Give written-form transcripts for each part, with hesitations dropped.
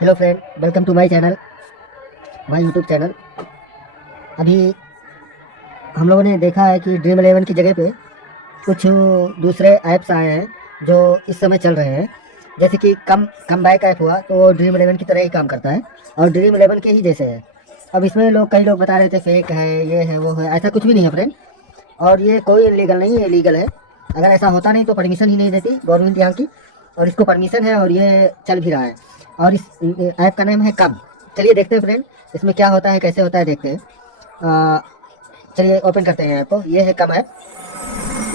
Hello friend, welcome to my channel, my YouTube channel. अभी हम लोगों ने देखा है कि ड्रीम इलेवन की जगह पे कुछ दूसरे ऐप्स आए हैं जो इस समय चल रहे हैं। जैसे कि कम बैक ऐप हुआ तो वो ड्रीम इलेवन की तरह ही काम करता है और ड्रीम इलेवन के ही जैसे है। अब इसमें कई लोग बता रहे थे फेक है, ये है वो है, ऐसा कुछ भी नहीं है फ्रेंड। और ये कोई इलीगल नहीं है, लीगल है। अगर ऐसा होता नहीं तो परमिशन ही नहीं देती गवर्नमेंट यहाँ की, और इसको परमिशन है और ये चल भी रहा है। और इस ऐप का नाम है कम। चलिए देखते हैं फ्रेंड, इसमें क्या होता है, कैसे होता है, देखते हैं। अ, चलिए ओपन करते हैं ऐप को। ये है कम ऐप,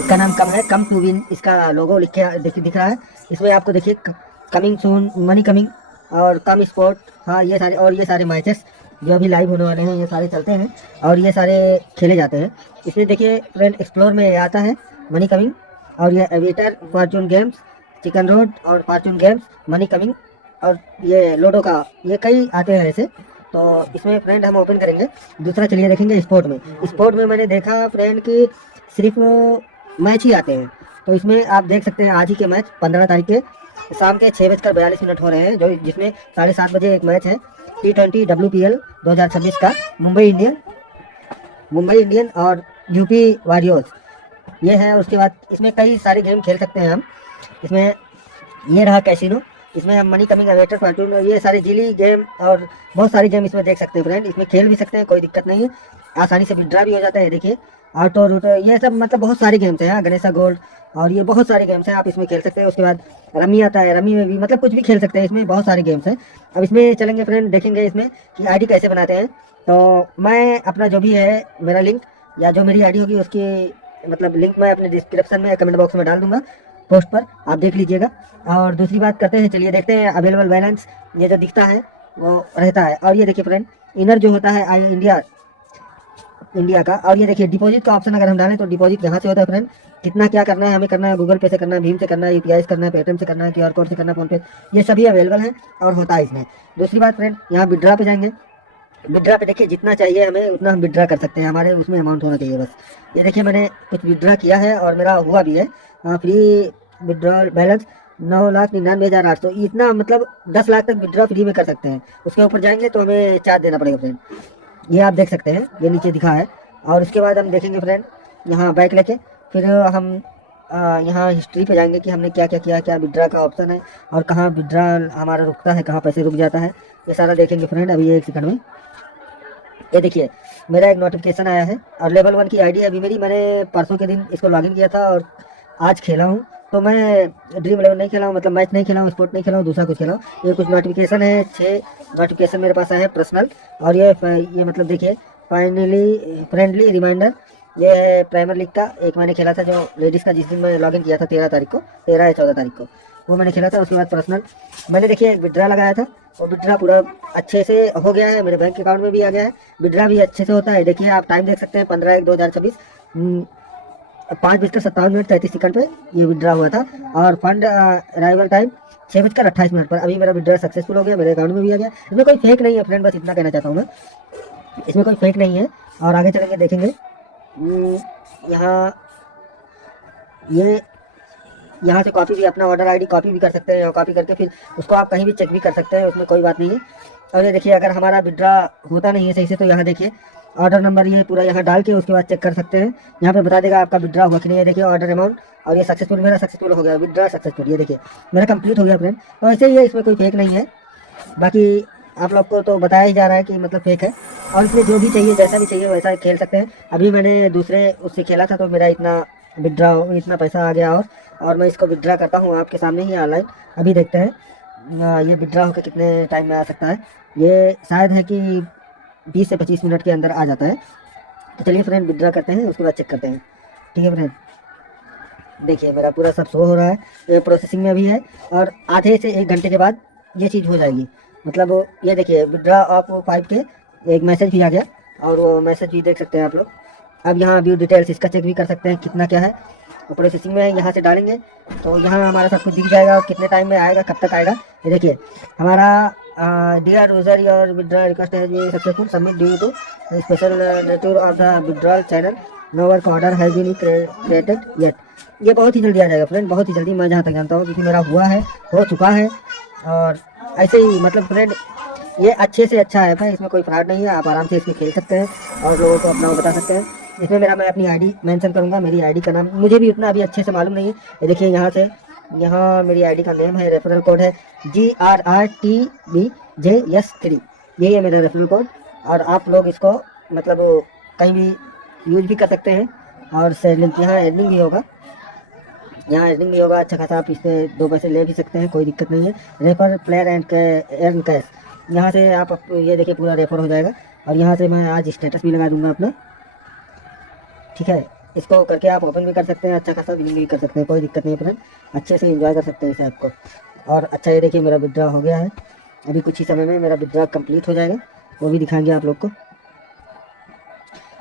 इसका नाम कम है, कम टू विन इसका लोगो लिख के दिख रहा है। इसमें आपको देखिए कमिंग सून, मनी कमिंग और कम स्पोर्ट, हाँ ये सारे, और ये सारे मैचेस जो अभी लाइव होने वाले हैं ये सारे चलते हैं और ये सारे खेले जाते हैं। इसमें देखिए फ्रेंड, एक्सप्लोर में आता है मनी कमिंग, और ये aviator, Fortune games, chicken road और फॉर्चून गेम्स, मनी कमिंग, और ये लोडो का, ये कई आते हैं ऐसे। तो इसमें फ्रेंड हम ओपन करेंगे। दूसरा चलिए देखेंगे स्पोर्ट में। स्पोर्ट में मैंने देखा फ्रेंड कि सिर्फ मैच ही आते हैं। तो इसमें आप देख सकते हैं आज ही के मैच 15 तारीख के शाम के 6:42 हो रहे हैं, जो जिसमें 7:30 बजे एक मैच है T20 WPL 2026 का, मुंबई इंडियन और यूपी वॉरियर्स, ये है। उसके बाद इसमें कई सारे गेम खेल सकते हैं हम। इसमें ये रहा कैसीनो, इसमें हम मनी कमिंग, अवेटर, फॉर्चून, ये सारे जिली गेम और बहुत सारे गेम इसमें देख सकते हैं फ्रेंड। इसमें खेल भी सकते हैं, कोई दिक्कत नहीं है, आसानी से विड्रा भी हो जाता है। देखिए ऑटो रूटो, ये सब मतलब बहुत सारे गेम्स हैं यहाँ, गणेशा गोल्ड, और ये बहुत सारे गेम्स हैं, आप इसमें खेल सकते हैं। उसके बाद रमी आता है, रमी में भी मतलब कुछ भी खेल सकते हैं, इसमें बहुत सारे गेम्स हैं। अब इसमें चलेंगे फ्रेंड, देखेंगे इसमें कि आईडी कैसे बनाते हैं। तो मैं अपना जो भी है मेरा लिंक, या जो मेरी आईडी होगी उसकी मतलब लिंक मैं अपने डिस्क्रिप्शन में, कमेंट बॉक्स में डाल दूंगा, पोस्ट पर आप देख लीजिएगा। और दूसरी बात करते हैं, चलिए देखते हैं अवेलेबल बैलेंस, ये जो दिखता है वो रहता है। और ये देखिए फ्रेंड, इनर जो होता है आई इंडिया का। और ये देखिए डिपॉजिट का ऑप्शन अगर हम डालें तो डिपॉजिट यहाँ से होता है फ्रेंड। कितना क्या करना है, हमें करना है गूगल पे से करना है, भीम से करना है, यूपीआई से करना है, पेटीएम से करना है, QR कोड से करना है, फोन पे, ये सभी अवेलेबल है और होता है इसमें। दूसरी बात फ्रेंड, यहाँ विड्रा पे जाएंगे। विड्रा पे देखिए जितना चाहिए हमें उतना हम विड्रा कर सकते हैं, हमारे उसमें अमाउंट होना चाहिए बस। ये देखिए मैंने कुछ विड्रा किया है और मेरा हुआ भी है। फ्री विड्रॉल बैलेंस 9,99,800, इतना मतलब 10 लाख तक विड्रॉ फ्री में कर सकते हैं। उसके ऊपर जाएंगे तो हमें चार्ज देना पड़ेगा फ्रेंड, ये आप देख सकते हैं, ये नीचे दिखा है। और उसके बाद हम देखेंगे फ्रेंड, यहाँ बैक लेके फिर हम यहाँ हिस्ट्री पे जाएंगे कि हमने क्या क्या किया, क्या विड्रा का ऑप्शन है और कहाँ विड्रा हमारा रुकता है, कहाँ पैसे रुक जाता है, ये सारा देखेंगे फ्रेंड अभी एक सेकंड में। ये देखिए मेरा एक नोटिफिकेशन आया है और लेवल 1 की आईडी है अभी मेरी। मैंने परसों के दिन इसको लॉगिन किया था और आज खेला हूँ। तो मैं ड्रीम इलेवन नहीं खेला हूँ, मतलब मैच नहीं खेला हूँ, स्पोर्ट नहीं खेला हूँ, दूसरा कुछ खेला हूँ। ये कुछ नोटिफिकेशन है, 6 नोटिफिकेशन मेरे पास आए हैं पर्सनल। और ये मतलब देखिए फाइनली फ्रेंडली रिमाइंडर, ये है प्राइमर लीग का, एक मैंने खेला था जो लेडीज़ का, जिस दिन मैं लॉगिन किया था 13 तारीख को, 13 या 14 तारीख को, वो मैंने खेला था। उसके बाद पर्सनल मैंने देखिए विड्रा लगाया था और विड्रा पूरा अच्छे से हो गया है, मेरे बैंक अकाउंट में भी आ गया है। विड्रा भी अच्छे से होता है, देखिए आप टाइम देख सकते हैं 15/1/2026, 5:57 पे ये विड्रा हुआ था। और फंड अराइवल टाइम 6:28 पर अभी मेरा विड्रा सक्सेसफुल हो गया, मेरे अकाउंट में भी आ गया। इसमें कोई फेक नहीं है फ्रेंड, बस इतना कहना चाहता हूँ मैं, इसमें कोई फेक नहीं है। और आगे चलेंगे देखेंगे, यहाँ ये यहाँ से कॉपी भी, अपना ऑर्डर आईडी कॉपी भी कर सकते हैं, और कॉपी करके फिर उसको आप कहीं भी चेक भी कर सकते हैं, उसमें कोई बात नहीं है। और ये देखिए अगर हमारा विड्रा होता नहीं है सही से तो यहाँ देखिए ऑर्डर नंबर ये पूरा यहाँ डाल के उसके बाद चेक कर सकते हैं, यहाँ पे बता देगा आपका विड्रा हुआ कि नहीं है। देखिए ऑर्डर अमाउंट, और ये सक्सेसफुल, मेरा सक्सेसफुल हो गया, विड्रा सक्सेसफुल, ये देखिए मेरा कंप्लीट हो गया फ्रेंड। तो ऐसे ही है, इसमें कोई फेक नहीं है। बाकी आप लोग को तो बताया ही जा रहा है कि मतलब फेक है। और इसमें जो भी चाहिए, जैसा भी चाहिए वैसा खेल सकते हैं। अभी मैंने दूसरे उससे खेला था तो मेरा इतना विड्रा, इतना पैसा आ गया। और मैं इसको विड्रा करता हूँ आपके सामने ही ऑनलाइन, अभी देखते हैं ये विड्रा होकर कितने टाइम में आ सकता है। ये शायद है कि 20 से 25 मिनट के अंदर आ जाता है। तो चलिए फ्रेंड विड्रा करते हैं, उसके बाद चेक करते हैं, ठीक है फ्रेंड। देखिए मेरा पूरा सब शो हो रहा है, ये प्रोसेसिंग में अभी है, और आधे से 1 घंटे के बाद ये चीज़ हो जाएगी। मतलब ये देखिए विड्रा ऑफ 5 के एक मैसेज भी आ गया, और वो मैसेज भी देख सकते हैं आप लोग। अब यहाँ व्यू डिटेल्स, इसका चेक भी कर सकते हैं कितना क्या है, तो प्रोसेसिंग में यहाँ से डालेंगे तो यहाँ हमारा सब कुछ दिख जाएगा, और कितने टाइम में आएगा, कब तक आएगा। ये देखिए हमारा dear user your withdrawal request has been successful submit due to special nature of the withdrawal channel, no work order has been created yet. ये बहुत ही जल्दी आ जाएगा फ्रेंड, बहुत ही जल्दी, मैं जहाँ तक जानता हूँ, क्योंकि मेरा हुआ है, हो चुका है। और ऐसे ही मतलब फ्रेंड ये अच्छे से अच्छा ऐप है, इसमें कोई फ्रॉड नहीं है, आप आराम से इसमें खेल सकते हैं और लोगों को अपना वो बता सकते हैं। इसमें मैं अपनी आईडी मेंशन करूंगा, मेरी आईडी का नाम मुझे भी उतना अभी अच्छे से मालूम नहीं है। ये देखिए यहाँ से, यहाँ मेरी आईडी का नेम है, रेफरल कोड है GRRTBJS3, यही है मेरा रेफरल कोड। और आप लोग इसको मतलब कहीं भी यूज भी कर सकते हैं और सेलिंग यहाँ अर्निंग भी होगा, यहाँ अर्निंग भी होगा अच्छा खासा, आप इससे 2 पैसे ले भी सकते हैं, कोई दिक्कत नहीं है। Refer player and earn cash, यहाँ से आप ये देखिए पूरा रेफर हो जाएगा। और यहाँ से मैं आज स्टेटस भी लगा दूंगा अपना, ठीक है। इसको करके आप ओपन भी कर सकते हैं, अच्छा खासा विनिंग भी कर सकते हैं, कोई दिक्कत नहीं है फ्रेंड, अच्छे से एंजॉय कर सकते हैं इस ऐप को। और अच्छा ये देखिए मेरा विड्रॉ हो गया है, अभी कुछ ही समय में मेरा विड्रॉ कंप्लीट हो जाएगा, वो भी दिखाएंगे आप लोग को।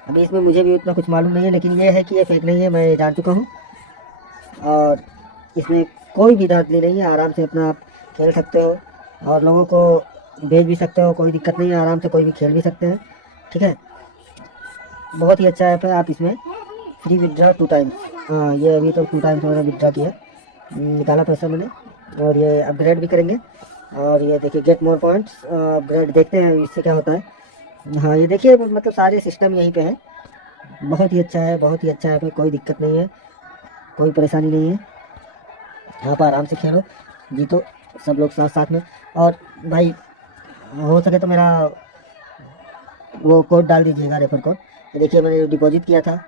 अभी इसमें मुझे भी उतना कुछ मालूम नहीं है, लेकिन ये है कि ये फेक नहीं है, मैं जान चुका हूँ। और इसमें कोई भी धांधली नहीं है, आराम से अपना आप खेल सकते हो और लोगों को भेज भी सकते हो, कोई दिक्कत नहीं है, आराम से कोई भी खेल भी सकते हैं, ठीक है। बहुत ही अच्छा ऐप है, आप इसमें फ्री विड्रॉ 2 टाइम्स, हाँ ये अभी तो 2 टाइम्स मैंने विड्रॉ किया, निकाला पैसा मैंने। और ये अपग्रेड भी करेंगे, और ये देखिए गेट मोर पॉइंट्स अपग्रेड, देखते हैं इससे क्या होता है। हाँ ये देखिए मतलब सारे सिस्टम यहीं पे हैं, बहुत ही अच्छा है, बहुत ही अच्छा है, कोई दिक्कत नहीं है, कोई परेशानी नहीं है, आप आराम से खेलो, जीतो सब लोग साथ साथ में। और भाई हो सके तो मेरा वो कोड डाल दीजिएगा, रेफर कोड। ये देखिए मैंने डिपॉजिट किया था,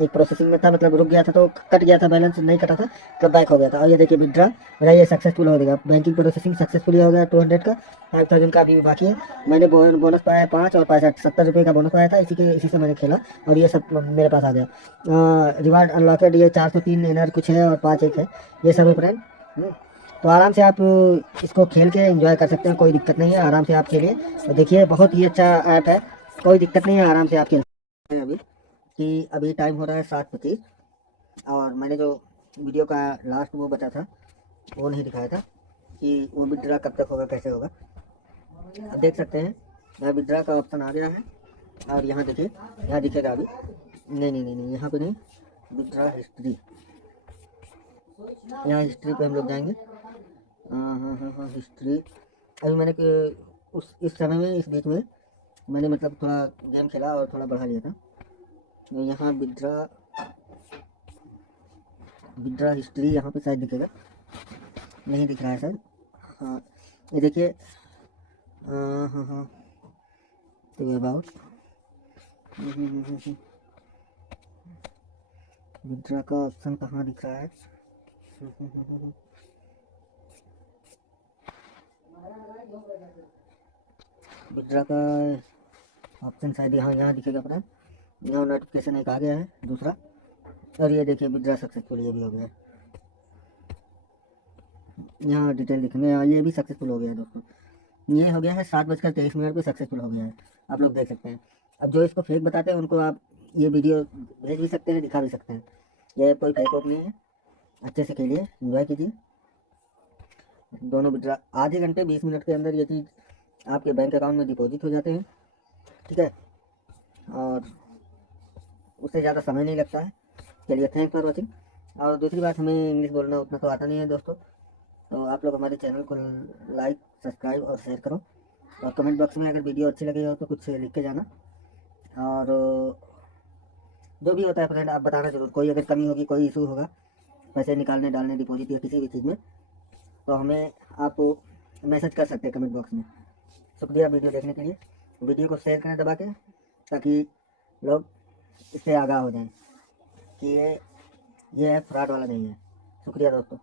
एक प्रोसेसिंग में था, मतलब रुक गया था तो कट गया था, बैलेंस नहीं कटा था तो बैक हो गया था। और ये देखिए विड्रा मेरा ये सक्सेसफुल हो गया, बैंकिंग प्रोसेसिंग सक्सेसफुली हो गया, 200 का, 5000 का अभी बाकी है। मैंने बोनस पाया 5 और 70 रुपये का बोनस पाया था, इसी से मैंने खेला और ये सब मेरे पास आ गया। रिवार्ड अनलॉकेड ये 403 इनर कुछ है और 5 एक है, ये सब है फ्रेंड। तो आराम से आप इसको खेल के एंजॉय कर सकते हैं, कोई दिक्कत नहीं है, आराम से आप खेलिए। और देखिए बहुत ही अच्छा ऐप है, कोई दिक्कत नहीं है, आराम से आप खेल सकते हैं। अभी टाइम हो रहा है 7:25, और मैंने जो वीडियो का लास्ट वो बचा था वो नहीं दिखाया था कि वो विड्रा कब तक होगा, कैसे होगा। अब देख सकते हैं यहाँ विड्रा का ऑप्शन आ गया है, और यहाँ देखिए, यहाँ दिखेगा अभी, नहीं यहाँ पे नहीं, विड्रा हिस्ट्री, यहाँ हिस्ट्री पे हम लोग जाएंगे। हाँ हिस्ट्री, अभी मैंने इस समय में, इस बीच में मैंने मतलब थोड़ा गेम खेला और थोड़ा बढ़ा लिया था। तो यहाँ विड्रा हिस्ट्री यहाँ पे शायद दिखेगा, नहीं दिख रहा है शायद, हाँ ये देखिए, हाँ तो अबाउट विड्रा का ऑप्शन कहाँ दिख रहा है, विड्रा का ऑप्शन शायद यहाँ दिखेगा अपना, यहाँ नोटिफिकेशन एक आ गया है दूसरा। और ये देखिए विड्रा सक्सेसफुल, ये भी हो गया, यहाँ डिटेल दिखेंगे, ये भी सक्सेसफुल हो गया है दोस्तों, ये हो गया है 7:23 पे सक्सेसफुल हो गया है, आप लोग देख सकते हैं। अब जो इसको फेक बताते हैं उनको आप ये वीडियो भेज भी सकते हैं, दिखा भी सकते हैं, ये कोई फेक वोक नहीं है, अच्छे से खेलिए, एंजॉय कीजिए। दोनों विड्रा आधे घंटे 20 मिनट के अंदर ये चीज़ आपके बैंक अकाउंट में डिपॉजिट हो जाते हैं, ठीक है, और उससे ज़्यादा समय नहीं लगता है। चलिए थैंक्स फॉर वॉचिंग। और दूसरी बात, हमें इंग्लिश बोलना उतना तो आता नहीं है दोस्तों, तो आप लोग हमारे चैनल को लाइक, सब्सक्राइब और शेयर करो, और कमेंट बॉक्स में अगर वीडियो अच्छी लगी हो तो कुछ लिख के जाना। और जो भी होता है फ्रेंड आप बताना जरूर, कोई अगर कमी होगी, कोई इशू होगा पैसे निकालने, डालने, डिपॉजिट या किसी भी चीज़ में, तो हमें आप मैसेज कर सकते हैं कमेंट बॉक्स में। शुक्रिया वीडियो देखने के लिए, वीडियो को शेयर करें दबा के, ताकि लोग इससे आगाह हो जाएं कि ये फ्रॉड वाला नहीं है। शुक्रिया दोस्तों।